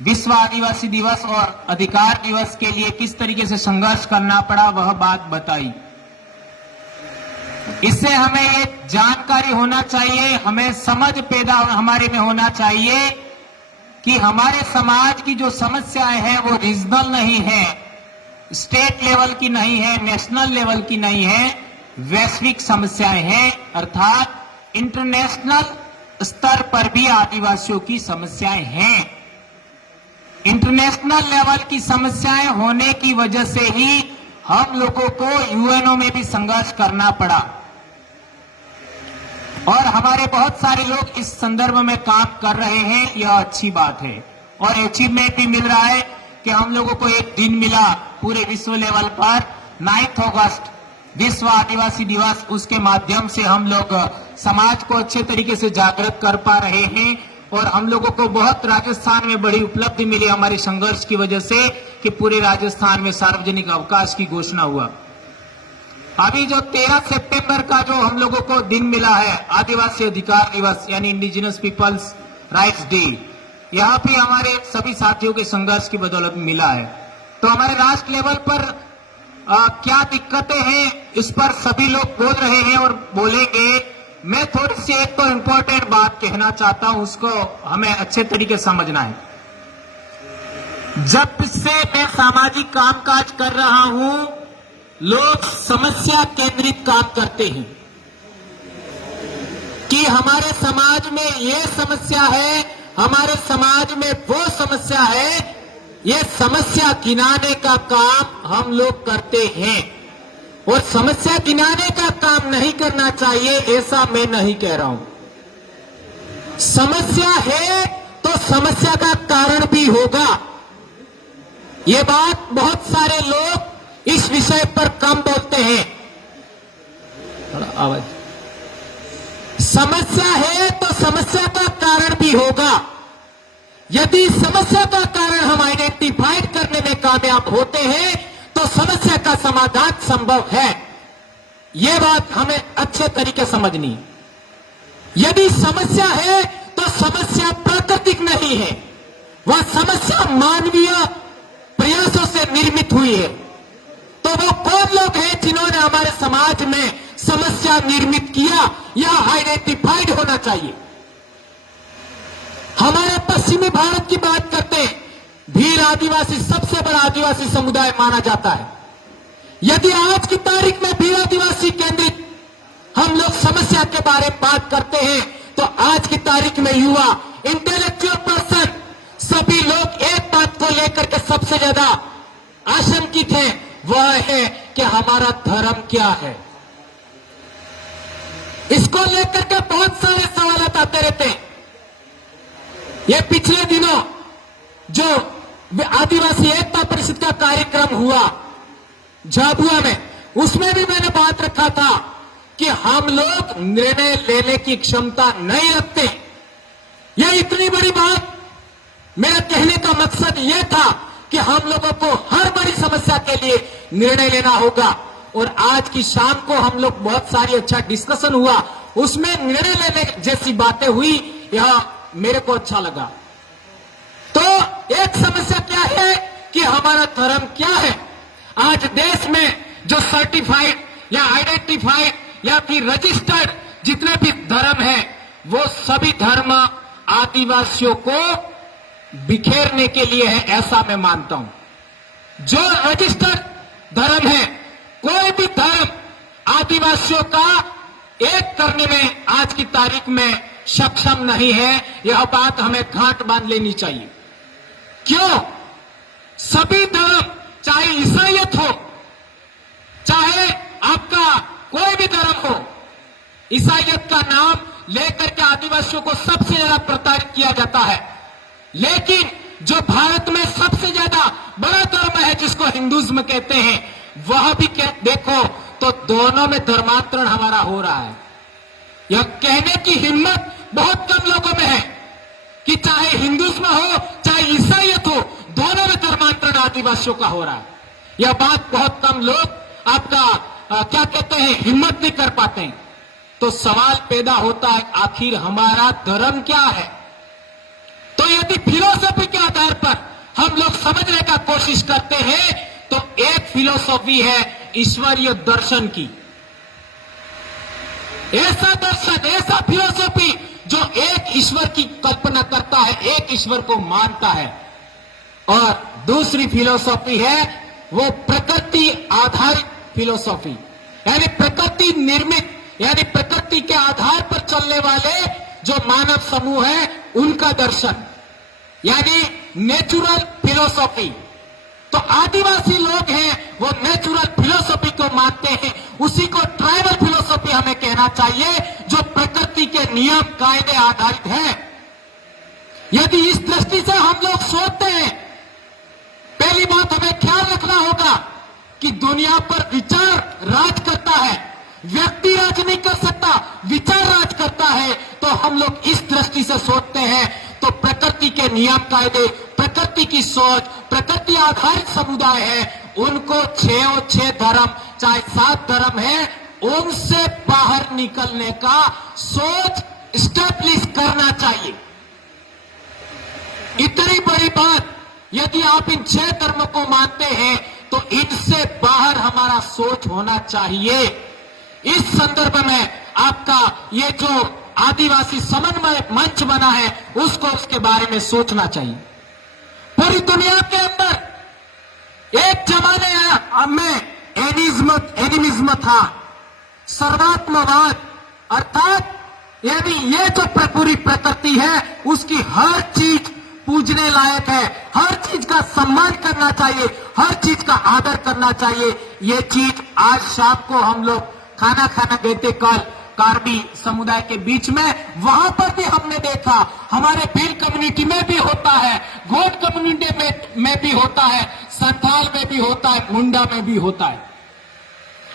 विश्व आदिवासी दिवस और अधिकार दिवस के लिए किस तरीके से संघर्ष करना पड़ा वह बात बताई। इससे हमें ये जानकारी होना चाहिए, हमें समझ पैदा हमारे में होना चाहिए कि हमारे समाज की जो समस्याएं हैं वो रीजनल नहीं है, स्टेट लेवल की नहीं है, नेशनल लेवल की नहीं है, वैश्विक समस्याएं हैं। अर्थात इंटरनेशनल स्तर पर भी आदिवासियों की समस्याएं हैं। इंटरनेशनल लेवल की समस्याएं होने की वजह से ही हम लोगों को यूएनओ में भी संघर्ष करना पड़ा और हमारे बहुत सारे लोग इस संदर्भ में काम कर रहे हैं। यह अच्छी बात है और अचीवमेंट भी मिल रहा है कि हम लोगों को एक दिन मिला पूरे विश्व लेवल पर 9 अगस्त विश्व आदिवासी दिवस, उसके माध्यम से हम लोग समाज को अच्छे तरीके से जागृत कर पा रहे हैं और हम लोगों को बहुत राजस्थान में बड़ी उपलब्धि मिली हमारे संघर्ष की वजह से कि पूरे राजस्थान में सार्वजनिक अवकाश की घोषणा हुआ। अभी जो 13 सितंबर का जो हम लोगों को दिन मिला है आदिवासी अधिकार दिवस यानी इंडिजिनस पीपल्स राइट्स डे, यहाँ भी हमारे सभी साथियों के संघर्ष की बदौलत मिला है। तो हमारे राष्ट्र लेवल पर क्या दिक्कतें हैं इस पर सभी लोग बोल रहे हैं और बोलेंगे। मैं थोड़ी सी एक तो इंपॉर्टेंट बात कहना चाहता हूं, उसको हमें अच्छे तरीके से समझना है। जब से मैं सामाजिक कामकाज कर रहा हूं, लोग समस्या केंद्रित काम करते हैं कि हमारे समाज में ये समस्या है, हमारे समाज में वो समस्या है। ये समस्या गिनाने का काम हम लोग करते हैं और समस्या गिनाने का काम नहीं करना चाहिए, ऐसा मैं नहीं कह रहा हूं। समस्या है तो समस्या का कारण भी होगा। ये बात बहुत सारे लोग इस विषय पर कम बोलते हैं। थोड़ा आवाज। समस्या है तो समस्या का कारण भी होगा। यदि समस्या का कारण हम आइडेंटिफाइड करने में कामयाब होते हैं तो समस्या का समाधान संभव है। यह बात हमें अच्छे तरीके समझनी है। यदि समस्या है तो समस्या प्राकृतिक नहीं है, वह समस्या मानवीय प्रयासों से निर्मित हुई है। तो वो कौन लोग हैं जिन्होंने हमारे समाज में समस्या निर्मित किया, यह आइडेंटिफाइड होना चाहिए। हमारे पश्चिमी भारत की बात करते हैं, भील आदिवासी सबसे बड़ा आदिवासी समुदाय माना जाता है। यदि आज की तारीख में भील आदिवासी केंद्रित हम लोग समस्या के बारे में बात करते हैं तो आज की तारीख में युवा इंटेलेक्चुअल पर्सन सभी लोग एक बात को लेकर के सबसे ज्यादा आशंकित हैं, वह है कि हमारा धर्म क्या है। इसको लेकर के बहुत सारे सवाल आते रहते हैं। ये पिछले दिनों जो आदिवासी एकता परिषद का कार्यक्रम हुआ झाबुआ में, उसमें भी मैंने बात रखा था कि हम लोग निर्णय लेने की क्षमता नहीं रखते। यह इतनी बड़ी बात, मेरा कहने का मकसद यह था कि हम लोगों को हर बड़ी समस्या के लिए निर्णय लेना होगा। और आज की शाम को हम लोग बहुत सारी अच्छा डिस्कशन हुआ, उसमें निर्णय लेने जैसी बातें हुई, यह मेरे को अच्छा लगा। तो एक समस्या क्या है कि हमारा धर्म क्या है। आज देश में जो सर्टिफाइड या आइडेंटिफाइड या फिर रजिस्टर्ड जितने भी धर्म हैं, वो सभी धर्म आदिवासियों को बिखेरने के लिए है, ऐसा मैं मानता हूं। जो रजिस्टर्ड धर्म है, कोई भी धर्म आदिवासियों का एक करने में आज की तारीख में सक्षम नहीं है। यह बात हमें गांठ बांध लेनी चाहिए। क्यों? सभी धर्म, चाहे ईसाईयत हो, चाहे आपका कोई भी धर्म हो, ईसाईयत का नाम लेकर के आदिवासियों को सबसे ज्यादा प्रताड़ित किया जाता है। लेकिन जो भारत में सबसे ज्यादा बड़ा धर्म है जिसको हिंदुइज्म कहते हैं, वह भी देखो तो दोनों में धर्मांतरण हमारा हो रहा है। यह कहने की हिम्मत बहुत कम लोगों में है कि चाहे हिंदुइज्म हो चाहे ईसाईयत हो, दोनों में धर्मांतरण आदिवासियों का हो रहा है। यह बात बहुत कम लोग आपका क्या कहते हैं, हिम्मत नहीं कर पाते हैं। तो सवाल पैदा होता है, आखिर हमारा धर्म क्या है। तो यदि फिलोसफी के आधार पर फिलोसॉफी है ईश्वरीय दर्शन की। ऐसा दर्शन, ऐसा फिलोसॉफी जो एक ईश्वर की कल्पना करता है, एक ईश्वर को मानता है। और दूसरी फिलोसॉफी है वो प्रकृति आधारित फिलोसॉफी, यानी प्रकृति निर्मित, यानी प्रकृति के आधार पर चलने वाले जो मानव समूह है उनका दर्शन, यानी नेचुरल फिलोसॉफी। तो आदिवासी लोग हैं वो नेचुरल फिलोसॉफी को मानते हैं, उसी को ट्राइबल फिलोसॉफी हमें कहना चाहिए, जो प्रकृति के नियम कायदे आधारित है। यदि इस दृष्टि से हम लोग सोचते हैं, पहली बात हमें ख्याल रखना होगा कि दुनिया पर विचार राज करता है, व्यक्ति राज नहीं कर सकता, विचार राज करता है। तो हम लोग इस दृष्टि से सोचते हैं, तो प्रकृति के नियम कायदे, प्रकृति की सोच, प्रकृति आधारित समुदाय है, उनको 6 धर्म चाहे 7 धर्म है, उनसे बाहर निकलने का सोच स्टैब्लिश करना चाहिए। इतनी बड़ी बात, यदि आप इन 6 धर्म को मानते हैं तो इनसे बाहर हमारा सोच होना चाहिए। इस संदर्भ में आपका ये जो आदिवासी समन्वय मंच बना है उसको उसके बारे में सोचना चाहिए। पूरी दुनिया के अंदर एक जमाने में एनिमिज्म था, सर्वात्मवाद, अर्थात यानी ये जो पूरी प्रकृति है उसकी हर चीज पूजने लायक है, हर चीज का सम्मान करना चाहिए, हर चीज का आदर करना चाहिए। ये चीज आज शाम को हम लोग खाना गए थे कल कार्बी समुदाय के बीच में, वहां पर भी हमने देखा, हमारे भील कम्युनिटी में भी होता है, गोंड कम्युनिटी में भी होता है, संथाल में भी होता है, मुंडा में भी होता है,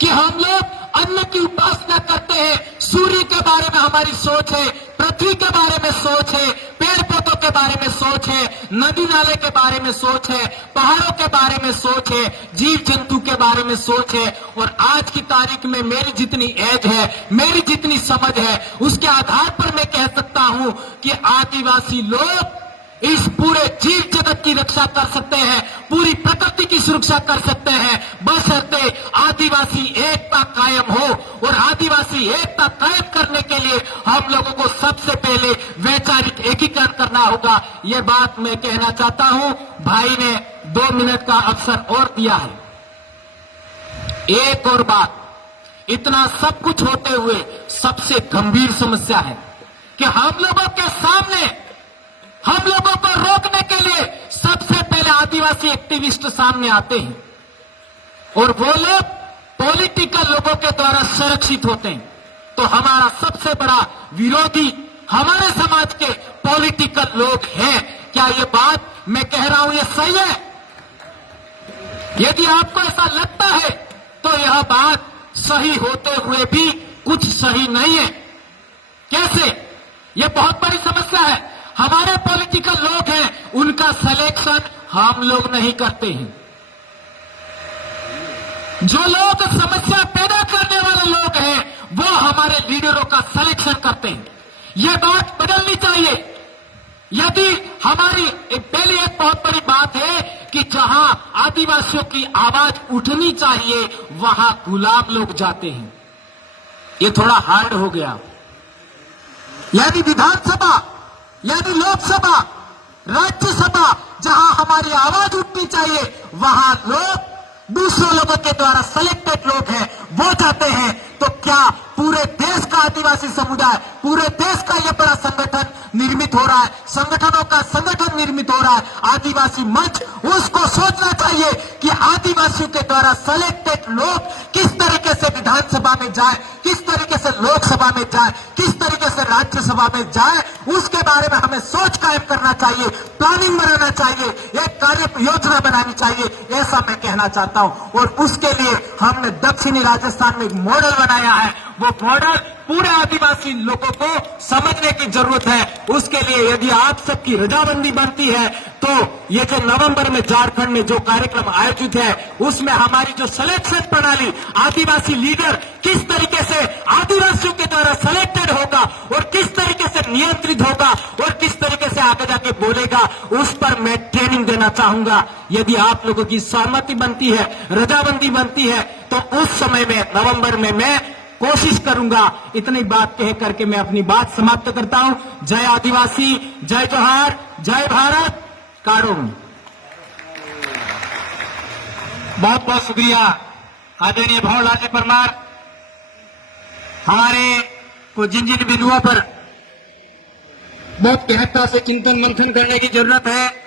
कि हम लोग अन्न की उपासना करते हैं। सूर्य के बारे में हमारी सोच है, पृथ्वी के बारे में सोच है, पेड़ पौधों के बारे में सोच है, नदी नाले के बारे में सोच है, पहाड़ों के बारे में सोच है, जीव जंतु के बारे में सोच है। और आज की तारीख में मेरी जितनी एज है, मेरी जितनी समझ है, उसके आधार पर मैं कह सकता हूं कि आदिवासी लोग इस पूरे जीव जगत की रक्षा कर सकते हैं, पूरी प्रकृति की सुरक्षा कर सकते हैं, बशर्ते आदिवासी एकता कायम हो। और आदिवासी एकता कायम करने के लिए हम लोगों को सबसे पहले वैचारिक एकीकरण करना होगा। यह बात मैं कहना चाहता हूं। भाई ने 2 मिनट का अवसर और दिया है। एक और बात, इतना सब कुछ होते हुए सबसे गंभीर समस्या है कि हम लोगों के सामने, हम लोगों को रोकने के लिए सबसे पहले आदिवासी एक्टिविस्ट सामने आते हैं, और वो लोग पॉलिटिकल लोगों के द्वारा संरक्षित होते हैं। तो हमारा सबसे बड़ा विरोधी हमारे समाज के पॉलिटिकल लोग हैं। क्या ये बात मैं कह रहा हूं ये सही है? यदि आपको ऐसा लगता है तो यह बात सही होते हुए भी कुछ सही नहीं है। कैसे? यह बहुत बड़ी समस्या है। हमारे पॉलिटिकल लोग हैं, उनका सिलेक्शन हम लोग नहीं करते हैं। जो लोग समस्या पैदा करने वाले लोग हैं वो हमारे लीडरों का सिलेक्शन करते हैं। यह बात बदलनी चाहिए। यदि हमारी पहली एक बहुत बड़ी बात है कि जहां आदिवासियों की आवाज उठनी चाहिए वहां गुलाम लोग जाते हैं। ये थोड़ा हार्ड हो गया। यानी विधानसभा, यानी लोकसभा, राज्यसभा, जहां हमारी आवाज उठनी चाहिए वहां लोग, दूसरे लोगों के द्वारा सिलेक्टेड लोग हैं, वो जाते हैं। तो क्या पूरे देश का आदिवासी समुदाय, पूरे देश का यह बड़ा संगठन निर्मित हो रहा है, संगठनों का संगठन निर्मित हो रहा है, आदिवासी मंच, उसको सोचना चाहिए कि आदिवासियों के द्वारा सिलेक्टेड लोग किस तरीके से विधानसभा में जाए, किस तरीके से लोकसभा में जाए, किस तरीके से राज्यसभा में जाए, उसके बारे में हमें सोच कायम करना चाहिए, प्लानिंग बनाना चाहिए, एक कार्य योजना बनानी चाहिए, ऐसा मैं कहना चाहता हूं। और उसके लिए हमने दक्षिणी राजस्थान में एक मॉडल बनाया है। वो मॉडल पूरे आदिवासी लोगों को समझने की जरूरत है। उसके लिए यदि आप सबकी रजामंदी बनती है तो ये जो नवंबर में झारखंड में जो कार्यक्रम आयोजित है उसमें हमारी जो सिलेक्शन प्रणाली, आदिवासी लीडर किस तरीके से आदिवासियों के द्वारा सिलेक्टेड होगा और किस तरीके से नियंत्रित होगा और किस तरीके से आगे जाके बोलेगा, उस पर मैं ट्रेनिंग देना चाहूंगा। यदि आप लोगों की सहमति बनती है, रजामंदी बनती है, तो उस समय में नवंबर में मैं कोशिश करूंगा। इतनी बात कह करके मैं अपनी बात समाप्त करता हूं। जय आदिवासी, जय जोहार, जय भारत, काड़ो। बहुत बहुत शुक्रिया आदरणीय भंवरलाल जी परमार। हमारे को जिन जिन बिंदुओं पर बहुत गहनता से चिंतन मंथन करने की जरूरत है,